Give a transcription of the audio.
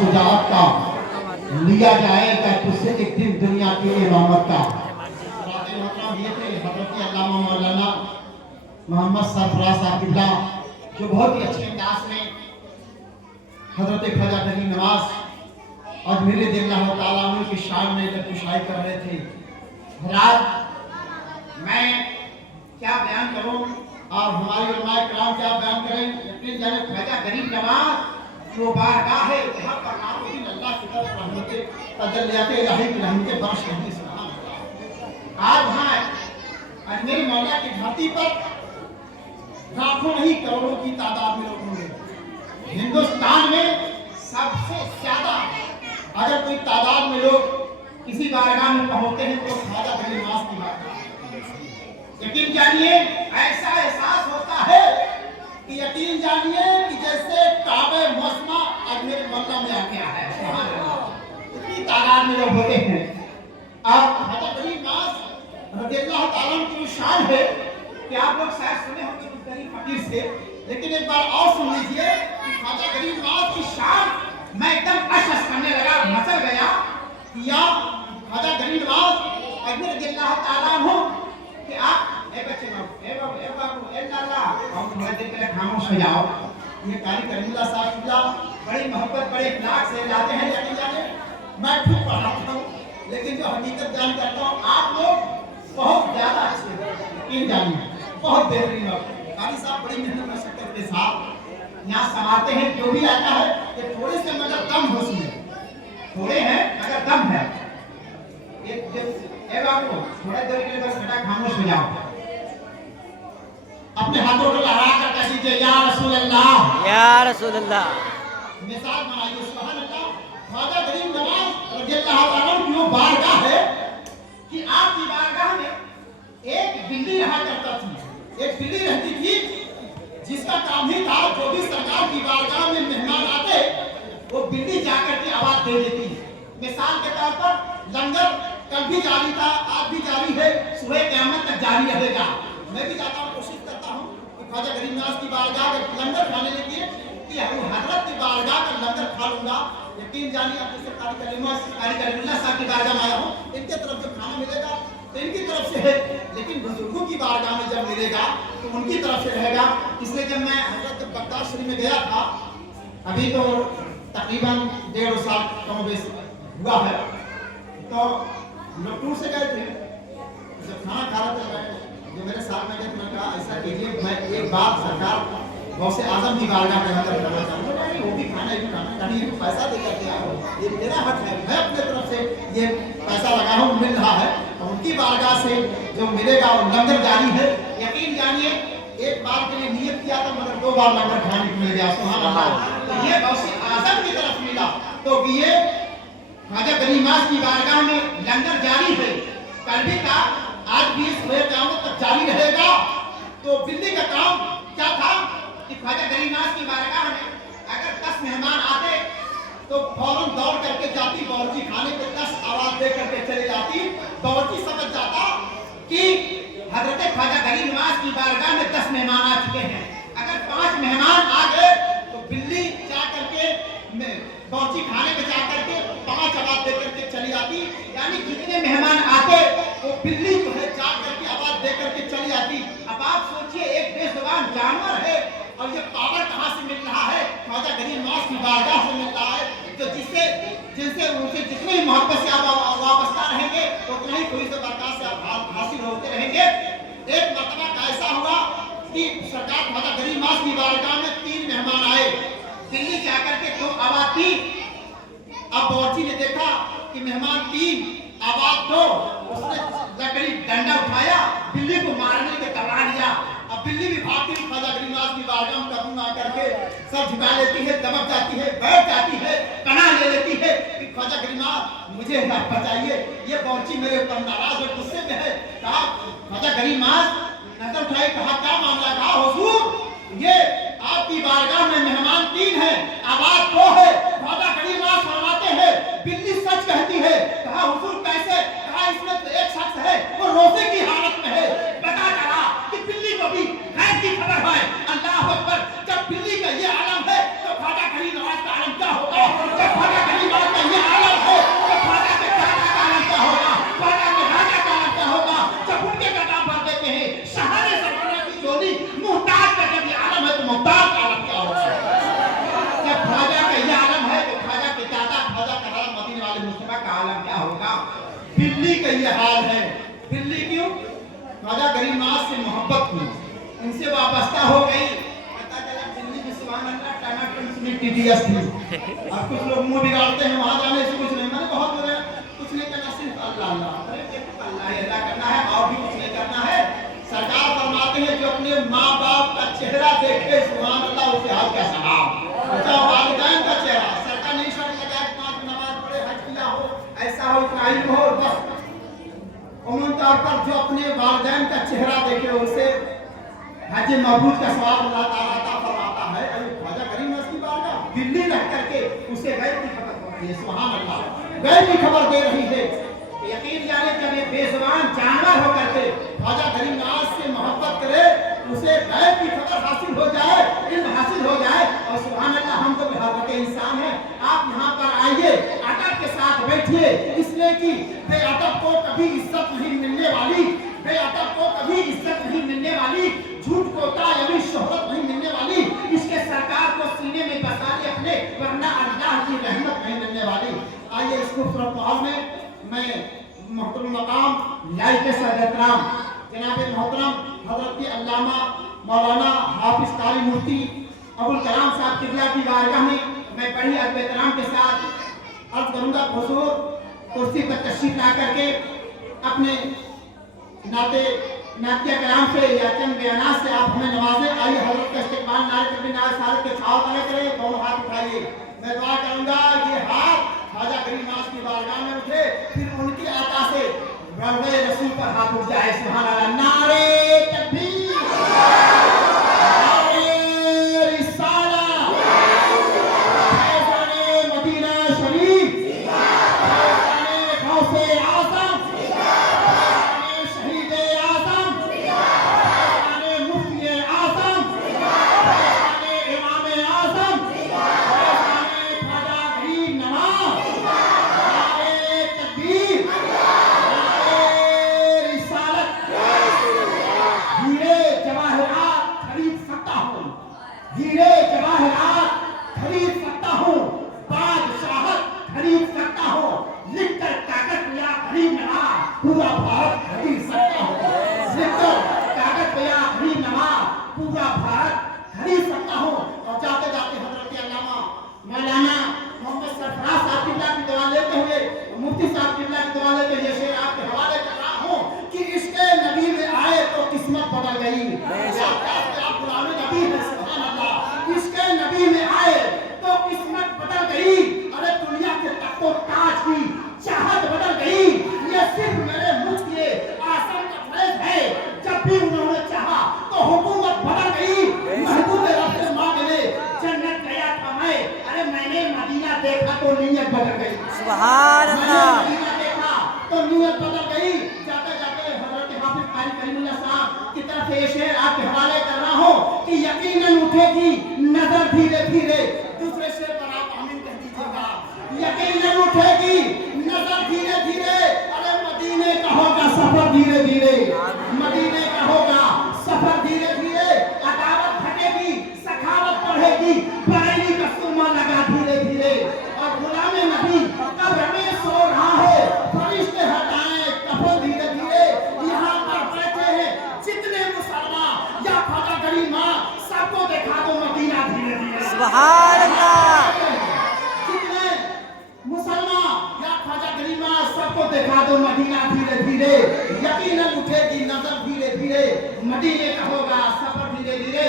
शुजाअत का, लिया जाएगा तुझसे एक दिन दुनिया की इमामत का। ये थे हज़रत अल्लामा मौलाना मोहम्मद सरफराज साहब किबला, जो बहुत ही अच्छे अंदाज में हज़रत ख्वाजा गरीब नवाज अजमेरी रज़ियल्लाहु ताला अन्हु की शान में दरकुशाई कर रहे थे। रात मैं क्या बयान करूं और हमारे उलमाए किराम क्या बयान करें। यकीन जाने ख्वाजा गरीब नवाज जो बारगाह है जहाँ पर नामुद्दीन अल्लाह की तरफ रहमत तजल्लियात इलाही की रहमतें बख्श रही। सुभान अल्लाह। आज वहाँ अजमेरी मौला की धरती पर लाखों नहीं करोड़ों की तादाद में लोग होंगे। हिंदुस्तान में सबसे ज्यादा अगर कोई तादाद में लोग किसी बारगाह में पहुंचते हैं तो ख्वाजा गरीब नवाज की बात। यकीन जानिए ऐसा एहसास होता है कि यकीन जानिए कि जैसे काबे मौसमा अजमेर मक्का में आ गया है। इतनी तादाद में लोग होते हैं। अब ख्वाजा गरीब नवाज रज़ियल्लाहु ताला अन्हु की शान है कि आप लोग शायद सुने होंगे कुछ गरीब फकीर से, लेकिन एक बार और सुन लीजिए कि ख्वाजा गरीब नवाज की शान मैं एकदम अशस करने लगा, मचल गया कि या ख्वाजा गरीब नवाज अजमेर रज़ियल्लाहु ताला अन्हु कि आप ए बच्चे बाबू ए लाला हम थोड़ा देर के लिए खामोश हो जाओ। ये कारी करीमुल्लाह साहब किबला बड़ी मोहब्बत बड़े इखलास से लाते हैं। यकीन जाने मैं खुद पढ़ाता हूँ लेकिन जो हकीकत बयान करता हूँ आप लोग बहुत ज्यादा अच्छे हैं। यकीन जानिए बहुत बेहतरीन लोग। कारी साहब बड़ी मेहनत मशक्कत के साथ यहाँ समाते हैं। जो भी आता है कि थोड़े से मगर दम हो उसमें, थोड़े हैं मगर दम है। ए बाबू थोड़ा देर के लिए बस बेटा खामोश हो जाओ। अपने हाथों को लगा कर कह दीजिए या रसूल अल्लाह, या रसूल अल्लाह। मिसाल बनाइए। सुभान अल्लाह। ख्वाजा गरीब नवाज रज़ियल्लाहु ताला अन्हु की वो बारगाह है कि आपकी बारगाह में एक बिल्ली रहा करता थी। एक बिल्ली रहती थी जिसका काम ही था जो भी सरकार की बारगाह में मेहमान आते वो बिल्ली जाकर के आवाज दे देती। मिसाल के तौर पर लंगर कल भी जारी था, आज भी जारी है, सुबह क़यामत तक जारी रहेगा। मैं भी जाता हूँ, कोशिश करता हूँ कि ख्वाजा गरीब नवाज की बारगाह में लंगर खाने लगे कि हजरत की बारगाह का लंगर खा लूंगा। यकीन जानिए आप जैसे कारी करीमुल्लाह साहब की बारगाह में आया हूँ, इनके तरफ जो खाना मिलेगा तो इनकी तरफ से है, लेकिन बुजुर्गों की बारगाह में जब मिलेगा तो उनकी तरफ से रहेगा। इसलिए जब मैं हजरत बगदाद शरीफ में गया था, अभी तो तकरीबन 1.5 साल कम बेश हुआ है, तो लोग टूर से गए थे। जब खाना खा रहे थे जो मेरे साथ में गए, मैंने कहा ऐसा कीजिए मैं एक बार सरकार गौसे आजम की बारगाह में अंदर करना चाहूँगा। नहीं वो भी खाना ही खाना यानी ये पैसा दे करके आओ, ये मेरा हक है, मैं अपने तरफ से ये पैसा लगा हूँ, मिल रहा है, तो उनकी बारगाह से जो मिलेगा वो लंगर जारी है। यकीन जानिए एक बार के लिए नियत किया था मगर 2 बार लंगर खाने को मिल गया। सुभान अल्लाह। तो ये गौसे आजम की तरफ मिला तो ये ख्वाजा गरीब नवाज की बारगाह में लंगर जारी है, कल भी था, आज भी सुबह क़यामत तक जारी रहेगा। तो बिल्ली का काम क्या था कि ख्वाजा गरीब नवाज की बारगाह में अगर 10 मेहमान आते तो फौरन दौड़ करके जाती, बावर्ची खाने पे 10 आवाज दे करके चले जाती। बावर्ची समझ जाता कि हजरत ख्वाजा गरीब नवाज की बारगाह में 10 मेहमान आ चुके हैं। अगर 5 मेहमान आ गए तो बिल्ली जा करके बावर्ची खाने पे जा करके 5 आवाज दे करके चली आती। यानी जितने मेहमान आते वो बिल्ली जो है जा करके आवाज दे करके चली आती। अब आप सोचिए एक बेजुबान जानवर है और ये पावर कहाँ से मिल रहा है? ख्वाजा गरीब नवाज की बारगाह से मिल रहा है। तो जिससे उनसे जितनी ही मोहब्बत से आप वाबस्ता रहेंगे उतना ही कोई से बरकत से आप हासिल होते रहेंगे। एक मरतबा का ऐसा हुआ कि सरकार ख्वाजा गरीब नवाज की बारगाह में 3 मेहमान आए, दिल्ली से आकर के 2 आवाज दी। अब बावर्ची ने देखा कि मेहमान 3 आवाज 2, उसने लकड़ी डंडा उठाया, बिल्ली को मारने के दबा दिया। अब बिल्ली भी भागती हुई ख्वाजा गरीब नवाज की बारगाह में कदम आकर के सर झुका लेती है, दबक जाती है, बैठ जाती है, पनाह ले लेती है कि ख्वाजा गरीब नवाज मुझे बचाइए, ये बावर्ची मेरे ऊपर नाराज और गुस्से में है। कहा ख्वाजा गरीब नवाज नजर उठाई, कहा क्या मामला? कहा हुजूर ये आपकी बारगाह में मेहमान 3 हैं, आवाज 2 है। ख्वाजा गरीब नवाज फरमाते हैं बिल्ली सच कहती है। कहा हुजूर कैसे? कहा इसमें तो एक शख्स है वो रोजे की हालत में है। पता चला कि बिल्ली को भी गैर की खबर है। अल्लाह अकबर। जब बिल्ली का ये आलम है तो ख्वाजा गरीब नवाज का आलम क्या होगा? का ये हाल है। दिल्ली क्यों? ख्वाजा गरीब नवाज से मोहब्बत की, इनसे वाबस्ता हो गई। पता चला दिल्ली में सुभान अल्लाह टनाटन टीटीएस थी। अब कुछ लोग मुंह बिगाड़ते हैं, वहां जाने से कुछ नहीं, मैंने बहुत बोले कुछ नहीं करना, सिर्फ अल्लाह अल्लाह, अरे अल्लाह अल्लाह करना है और भी कुछ नहीं करना है। सरकार फरमाते हैं जो अपने माँ बाप का चेहरा देखे सुभान अल्लाह उसे हज का सवाब, बचाओ वालिदैन का चेहरा। सरकार नहीं शर्त लगाए 5 नमाज पढ़े, हज किया हो, ऐसा हो, इतना इल्म हो, बस उमूमन तौर पर जो अपने वालिदैन का चेहरा देखे उसे हज मबरूर का सवाब अल्लाह ताला अता फरमाता है। अरे ख्वाजा गरीब नवाज की बारगाह दिल्ली रह करके उसे गैब की खबर हो रही है, सुभान अल्लाह गैब की खबर दे रही है। यकीन जाने जब ये बेजुबान जानवर होकर के ख्वाजा गरीब नवाज से मोहब्बत करे, उसे गैब की खबर हासिल हो जाए, इल्म हासिल हो जाए। और सुभान अल्लाह हम तो बिहार के इंसान हैं, आप यहाँ पर आइए, अदब के साथ बैठिए, इसलिए कि बेअदब को कभी इज्जत नहीं मिलने वाली, बेअदब को कभी इज्जत नहीं मिलने वाली, झूठ को तायबी शोहरत नहीं मिलने वाली। इसके सरकार को सीने में बसा ले अपने, वरना अल्लाह की रहमत नहीं मिलने वाली। आइए इस खूबसूरत माहौल में मैं मोहतरम मकाम लाई के सदराम जनाब मोहतरम हजरत अल्लामा मौलाना हाफिज कारी मुफ्ती अबुल कलाम साहब किबला की बारगाह में मैं बड़ी अदब एहतराम के साथ अर्ज करूंगा। हुजूर कुर्सी पर तशरीफ ला करके अपने नातिया कलाम से या चंद बयानात से आप हमें नवाजें। आइए हजरत का इस्तेमाल नारे तकबीर नारे सारत के छाव तले करें, दोनों हाथ उठाइए। मैं दुआ करूंगा ये हाथ ख्वाजा गरीब नवाज की बारगाह में उठे, फिर उनकी अता से रौज़े रसूल पर हाथ उठ जाए। सुभान अल्लाह, नारे तकबीर, नारे रिसालत, फैज़ाने मदीना शरीफ, फैज़ाने गौसे आज़म, फैज़ाने शहीदे आज़म, फैज़ाने मुफ्ती आज़म, फैज़ाने इमाम आज़म, फैज़ाने ख्वाजा गरीब नवाज। नारे तकबीर, हीरे जवाहरात खरीद सकता हूँ, बादशाहत खरीद सकता हूँ, लिखकर कागज पे या खरीद नवाज पूरा भारत खरीद सकता हूँ, लिखकर कागज पे या खरीद नवाज पूरा भारत खरीद सकता हूँ। और जाते जाते हजरत अल्लामा मौलाना मोहम्मद सरफराज साहब किबला की दुआ लेते हुए, मुफ्ती साहब किबला की दुआ लेते हुए शेर आपके हवाले कर रहा हूँ कि इसके नबी में आए तो किस्मत बदल गई। आप पुराने नबी हैं, सुभान अल्लाह, इसके नबी में आए तो किस्मत बदल गई। अरे दुनिया के तख्तो ताज की चाहत बदल गई। ये सिर्फ मेरे मुफ्ती आज़म का फैज़ है, जब भी उन्होंने चाहा तो हुकूमत बदल गई। महबूब रब से मांग ले, जन्नत गया था मैं, अरे मैंने मदीना देखा तो नीयत बदल गई। सुभान अल्लाह, मदीना देखा तो नीयत बदल गई। जाते जाते हजरत हाफिज कारी करीमुल्लाह साहब की तरफ से शेर आपके हवाले कर रहा हूँ कि यकीनन उठेगी नजर धीरे धीरे। दूसरे शेर पर आप आमीन कह दीजिएगा। यकीनन उठेगी नजर धीरे धीरे, अरे मदीने का होगा सफर धीरे धीरे, मदीने का होगा सफर धीरे धीरे। अदावत घटेगी, सखावत बढ़ेगी, बरेली का सुरमा लगा धीरे धीरे। और गुलामे नबी कब्र में सो रहा है, फरिश्ते हटाएं कफन धीरे धीरे। यहाँ पर बैठे हैं जितने मुसलमान या ख्वाजा गरीब माँ, सबको देखा दो मदीना धीरे धीरे। सुभान अल्लाह, जितने मुसलमान या ख्वाजा गरीब माँ, सबको देखा दो मदीना धीरे धीरे। यकीनन उठेगी नजर धीरे धीरे, मदीने का होगा सफर धीरे धीरे।